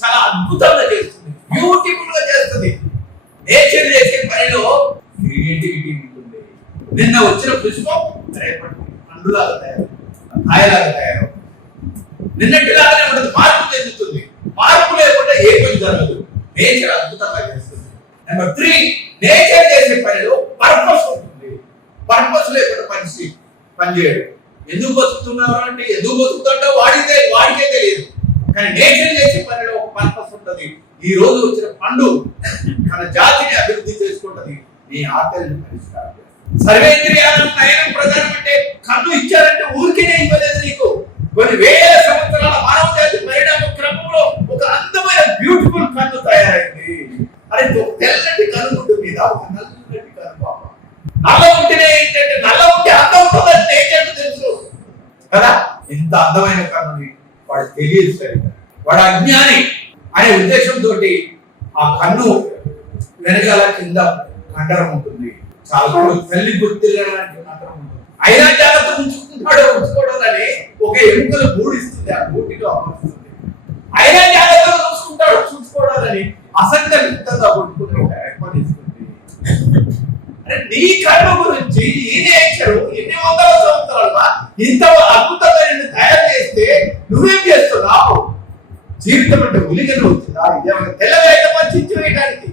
చాలా అద్భుతంగా చేస్తుంది, బ్యూటిఫుల్ గా చేస్తుంది. నేచర్ చేసే పనిలో క్రియేటివిటీ ఉంటుంది. నిన్న వచ్చిన పుష్పం రేపటి పండులాగా తయారు, కాయలాగా తయారు, నిన్నటిలాగానే ఉండదు, మార్పు చెందుతుంది. మార్పు లేకుండా ఏ పని జరగదు. నేచర్ అద్భుతంగా చేస్తుంది. నెంబర్ 3, నేచర్ చేసే పనిలో పర్పస్ ఉంటుంది. పర్పస్ లేకుండా మనిషి పనిచేయడు. ఎందుకు బతుకుతున్నారు అంటే ఎందుకు బతుకుతుంటో వాడికే తెలియదు. కానీ నేచర్ చేసే పనిలో పర్పస్ ఉంటుంది. ఈ రోజు వచ్చిన పండు మన జాతిని అభివృద్ధి చేసుకుంటది, నీ ఆకలిని పరిష్కారం. సర్వేంద్రియాలను నయనం ప్రధానం అంటే కన్ను ఇచ్చారంటే ఊరికేనే ఇవ్వలేదు నీకు. కొన్ని వేల సంవత్సరాల మానవ జాతి పరిణామ క్రమంలో ఒక అందమైన బ్యూటిఫుల్ కన్ను తయారైంది. అరే తెల్లటి కనుగుడ్డు మీద ఒక నల్లటి కను పాప. నల్ల ఉంటేనే ఏంటంటే నల్ల ఉంటే అందం ఉంటుందని నేచర్ తెలుసు కదా. ఇంత అందమైన కన్నుని వాడు తెలియదు సరిగ్గా, వాడు అజ్ఞాని అనే ఉద్దేశంతో ఆ కన్ను వెనకాల కింద కండరం ఉంటుంది. చాలా తల్లి గుర్తిలాంటి కండరం ఉంటుంది. అయినా జాగ్రత్త ఉంచుకోవడం అని ఒక ఎముకలు గూడిస్తుంది, ఆ గూటిలో అమరుస్తుంది. అయినా జాగ్రత్తగా చూసుకోవడాలని అసంఘటితంగా కొట్టుకుని ఒక ఏర్పడిస్తుంది. అంటే నీ కర్మ గురించి ఈ నేచరు ఎన్ని వందల సంవత్సరాలుగా ఇంత అద్భుతంగా నిన్ను తయారు చేస్తే నువ్వేం చేస్తున్నావు? జీవితం అంటే ఉలిగన వచ్చిందా? ఇదేమైనా తెల్లగా మంచి వేయడానికి